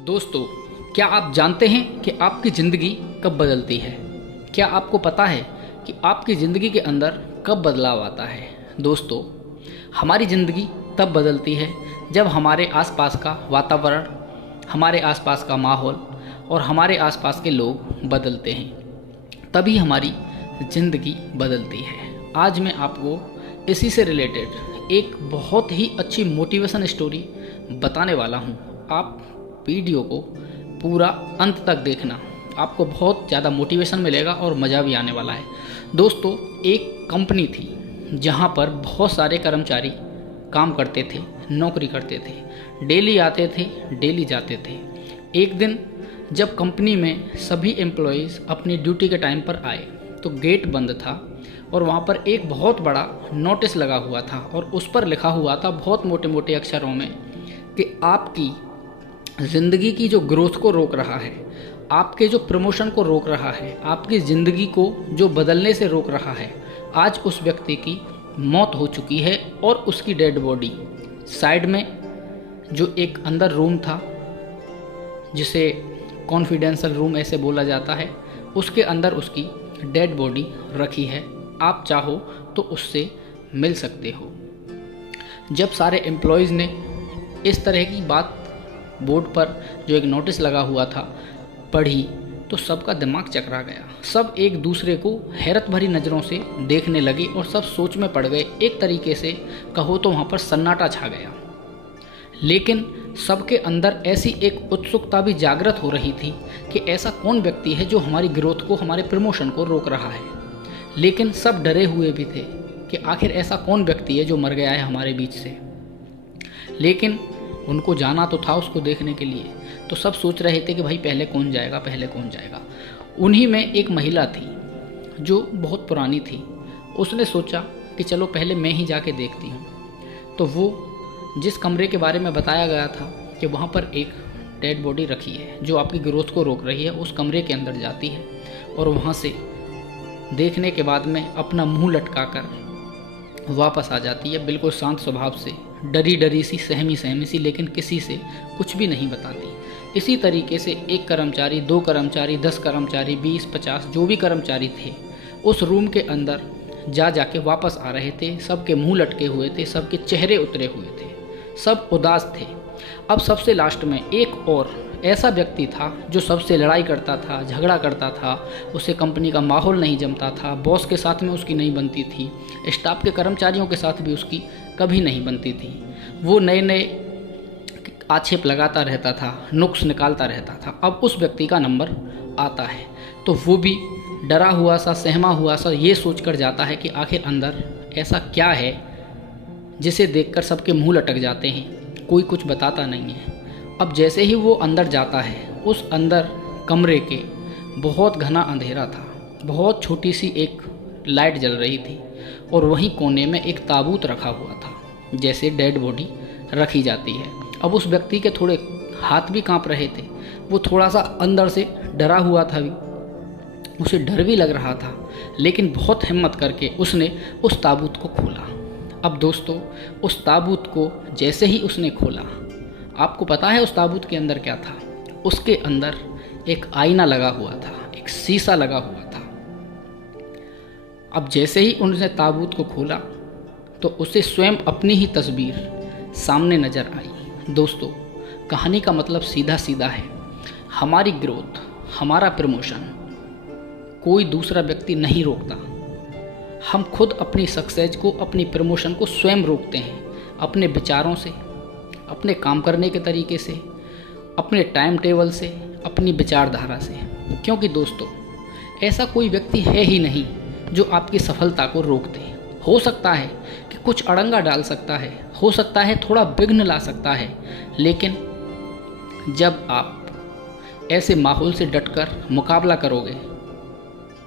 दोस्तों, क्या आप जानते हैं कि आपकी ज़िंदगी कब बदलती है? क्या आपको पता है कि आपकी ज़िंदगी के अंदर कब बदलाव आता है? दोस्तों, हमारी ज़िंदगी तब बदलती है जब हमारे आसपास का वातावरण, हमारे आसपास का माहौल और हमारे आसपास के लोग बदलते हैं, तभी हमारी ज़िंदगी बदलती है। आज मैं आपको इसी से रिलेटेड एक बहुत ही अच्छी मोटिवेशन स्टोरी बताने वाला हूँ। आप वीडियो को पूरा अंत तक देखना, आपको बहुत ज़्यादा मोटिवेशन मिलेगा और मज़ा भी आने वाला है। दोस्तों, एक कंपनी थी जहाँ पर बहुत सारे कर्मचारी काम करते थे, नौकरी करते थे, डेली आते थे, डेली जाते थे। एक दिन जब कंपनी में सभी एम्प्लॉयज़ अपनी ड्यूटी के टाइम पर आए तो गेट बंद था और वहाँ पर एक बहुत बड़ा नोटिस लगा हुआ था और उस पर लिखा हुआ था बहुत मोटे मोटे अक्षरों में कि आपकी ज़िंदगी की जो ग्रोथ को रोक रहा है, आपके जो प्रमोशन को रोक रहा है, आपकी ज़िंदगी को जो बदलने से रोक रहा है, आज उस व्यक्ति की मौत हो चुकी है और उसकी डेड बॉडी साइड में जो एक अंदर रूम था, जिसे कॉन्फिडेंशियल रूम ऐसे बोला जाता है, उसके अंदर उसकी डेड बॉडी रखी है। आप चाहो तो उससे मिल सकते हो। जब सारे एम्प्लॉयज़ ने इस तरह की बात बोर्ड पर जो एक नोटिस लगा हुआ था पढ़ी तो सबका दिमाग चकरा गया। सब एक दूसरे को हैरत भरी नज़रों से देखने लगे और सब सोच में पड़ गए। एक तरीके से कहो तो वहाँ पर सन्नाटा छा गया। लेकिन सबके अंदर ऐसी एक उत्सुकता भी जागृत हो रही थी कि ऐसा कौन व्यक्ति है जो हमारी ग्रोथ को, हमारे प्रमोशन को रोक रहा है। लेकिन सब डरे हुए भी थे कि आखिर ऐसा कौन व्यक्ति है जो मर गया है हमारे बीच से। लेकिन उनको जाना तो था उसको देखने के लिए, तो सब सोच रहे थे कि भाई पहले कौन जाएगा, पहले कौन जाएगा। उन्हीं में एक महिला थी जो बहुत पुरानी थी। उसने सोचा कि चलो पहले मैं ही जाके देखती हूँ। तो वो जिस कमरे के बारे में बताया गया था कि वहाँ पर एक डेड बॉडी रखी है जो आपकी ग्रोथ को रोक रही है, उस कमरे के अंदर जाती है और वहाँ से देखने के बाद में अपना मुँह लटकाकर वापस आ जाती है, बिल्कुल शांत स्वभाव से, डरी डरी सी, सहमी सहमी सी, लेकिन किसी से कुछ भी नहीं बताती। इसी तरीके से एक कर्मचारी, 2 कर्मचारी, 10 कर्मचारी, 20, 50 जो भी कर्मचारी थे उस रूम के अंदर जाके वापस आ रहे थे। सबके मुंह लटके हुए थे, सबके चेहरे उतरे हुए थे, सब उदास थे। अब सबसे लास्ट में एक और ऐसा व्यक्ति था जो सबसे लड़ाई करता था, झगड़ा करता था, उससे कंपनी का माहौल नहीं जमता था, बॉस के साथ में उसकी नहीं बनती थी, स्टाफ के कर्मचारियों के साथ भी उसकी कभी नहीं बनती थी। वो नए नए आक्षेप लगाता रहता था, नुक्स निकालता रहता था। अब उस व्यक्ति का नंबर आता है तो वो भी डरा हुआ सा, सहमा हुआ सा ये सोचकर जाता है कि आखिर अंदर ऐसा क्या है जिसे देखकर सबके मुंह लटक जाते हैं, कोई कुछ बताता नहीं है। अब जैसे ही वो अंदर जाता है, उस अंदर कमरे के बहुत घना अंधेरा था, बहुत छोटी सी एक लाइट जल रही थी और वहीं कोने में एक ताबूत रखा हुआ था, जैसे डेड बॉडी रखी जाती है। अब उस व्यक्ति के थोड़े हाथ भी कांप रहे थे, वो थोड़ा सा अंदर से डरा हुआ था भी, उसे डर भी लग रहा था, लेकिन बहुत हिम्मत करके उसने उस ताबूत को खोला। अब दोस्तों, उस ताबूत को जैसे ही उसने खोला, आपको पता है उस ताबूत के अंदर क्या था? उसके अंदर एक आईना लगा हुआ था, एक शीशा लगा हुआ था। अब जैसे ही उन्होंने ताबूत को खोला तो उसे स्वयं अपनी ही तस्वीर सामने नज़र आई। दोस्तों, कहानी का मतलब सीधा सीधा है, हमारी ग्रोथ, हमारा प्रमोशन कोई दूसरा व्यक्ति नहीं रोकता। हम खुद अपनी सक्सेस को, अपनी प्रमोशन को स्वयं रोकते हैं, अपने विचारों से, अपने काम करने के तरीके से, अपने टाइम टेबल से, अपनी विचारधारा से। क्योंकि दोस्तों, ऐसा कोई व्यक्ति है ही नहीं जो आपकी सफलता को रोक दे। हो सकता है कि कुछ अड़ंगा डाल सकता है, हो सकता है थोड़ा विघ्न ला सकता है, लेकिन जब आप ऐसे माहौल से डटकर मुकाबला करोगे,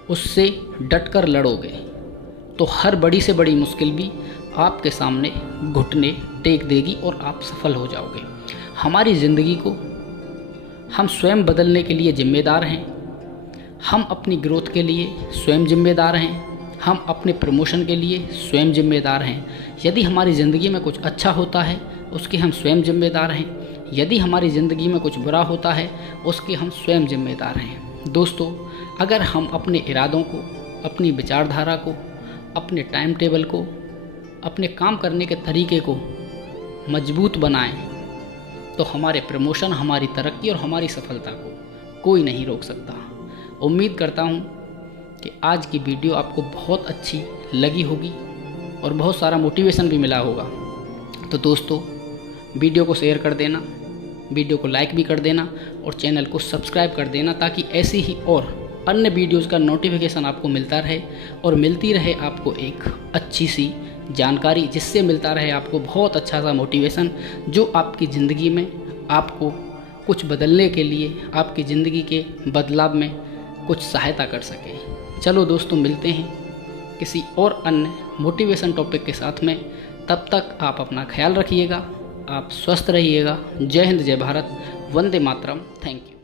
उससे डटकर लड़ोगे, तो हर बड़ी से बड़ी मुश्किल भी आपके सामने घुटने टेक देगी और आप सफल हो जाओगे। हमारी ज़िंदगी को हम स्वयं बदलने के लिए जिम्मेदार हैं। हम अपनी ग्रोथ के लिए स्वयं जिम्मेदार हैं। हम अपने प्रमोशन के लिए स्वयं जिम्मेदार हैं। यदि हमारी ज़िंदगी में कुछ अच्छा होता है उसके हम स्वयं जिम्मेदार हैं। यदि हमारी ज़िंदगी में कुछ बुरा होता है उसके हम स्वयं जिम्मेदार हैं। दोस्तों, अगर हम अपने इरादों को, अपनी विचारधारा को, अपने टाइम टेबल को, अपने काम करने के तरीके को मजबूत बनाएं तो हमारे प्रमोशन, हमारी तरक्की और हमारी सफलता को कोई नहीं रोक सकता। उम्मीद करता हूँ कि आज की वीडियो आपको बहुत अच्छी लगी होगी और बहुत सारा मोटिवेशन भी मिला होगा। तो दोस्तों, वीडियो को शेयर कर देना, वीडियो को लाइक भी कर देना और चैनल को सब्सक्राइब कर देना, ताकि ऐसी ही और अन्य वीडियोज़ का नोटिफिकेशन आपको मिलता रहे और मिलती रहे आपको एक अच्छी सी जानकारी, जिससे मिलता रहे आपको बहुत अच्छा सा मोटिवेशन, जो आपकी ज़िंदगी में आपको कुछ बदलने के लिए, आपकी ज़िंदगी के बदलाव में कुछ सहायता कर सके। चलो दोस्तों, मिलते हैं किसी और अन्य मोटिवेशन टॉपिक के साथ में। तब तक आप अपना ख्याल रखिएगा, आप स्वस्थ रहिएगा। जय हिंद, जय भारत, वंदे मातरम। Thank you.